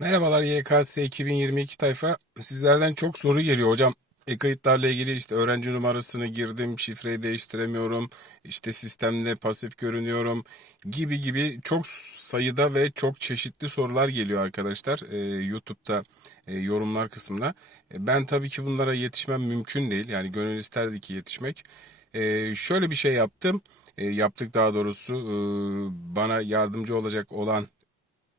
Merhabalar YKS 2022 tayfa. Sizlerden çok soru geliyor hocam. E-kayıtlarla ilgili işte öğrenci numarasını girdim, şifreyi değiştiremiyorum, işte sistemde pasif görünüyorum gibi gibi çok sayıda ve çok çeşitli sorular geliyor arkadaşlar e, YouTube'da e, yorumlar kısmına. E, ben tabii ki bunlara yetişmem mümkün değil. Yani gönül isterdi ki yetişmek. E, şöyle bir şey yaptım. E, yaptık daha doğrusu. E, bana yardımcı olacak olan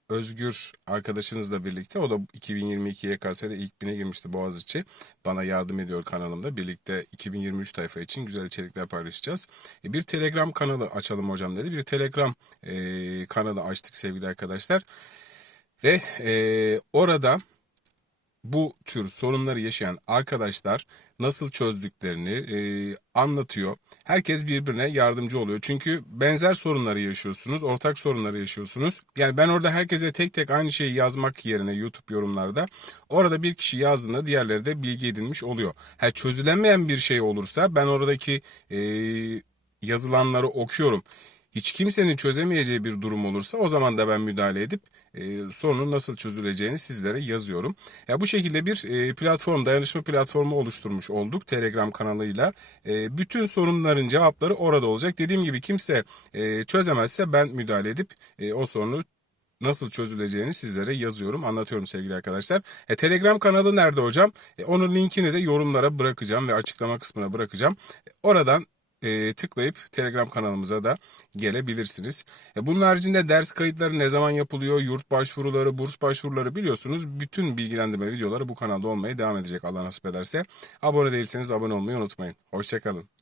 Özgür arkadaşınızla birlikte o da 2022 YKS'de ilk bine girmişti Boğaziçi. Bana yardım ediyor kanalımda. Birlikte 2023 tayfa için güzel içerikler paylaşacağız. E, bir Telegram kanalı açalım hocam dedi. Bir Telegram e, kanalı açtık sevgili arkadaşlar. Ve e, orada bu tür sorunları yaşayan arkadaşlar nasıl çözdüklerini e, anlatıyor. Herkes birbirine yardımcı oluyor. Çünkü benzer sorunları yaşıyorsunuz, ortak sorunları yaşıyorsunuz. Yani ben orada herkese tek tek aynı şeyi yazmak yerine YouTube yorumlarda orada bir kişi yazdığında diğerleri de bilgi edinmiş oluyor. Ha, çözülemeyen bir şey olursa ben oradaki e, yazılanları okuyorum hiç kimsenin çözemeyeceği bir durum olursa o zaman da ben müdahale edip e, sorunun nasıl çözüleceğini sizlere yazıyorum. Ya bu şekilde bir e, platform, dayanışma platformu oluşturmuş olduk Telegram kanalıyla. E, bütün sorunların cevapları orada olacak. Dediğim gibi kimse e, çözemezse ben müdahale edip e, o sorunu nasıl çözüleceğini sizlere yazıyorum, anlatıyorum sevgili arkadaşlar. E, Telegram kanalı nerede hocam? E, onun linkini de yorumlara bırakacağım ve açıklama kısmına bırakacağım. E, oradan e, tıklayıp Telegram kanalımıza da gelebilirsiniz. E, bunun haricinde ders kayıtları ne zaman yapılıyor, yurt başvuruları, burs başvuruları biliyorsunuz. Bütün bilgilendirme videoları bu kanalda olmaya devam edecek Allah nasip ederse. Abone değilseniz abone olmayı unutmayın. Hoşçakalın.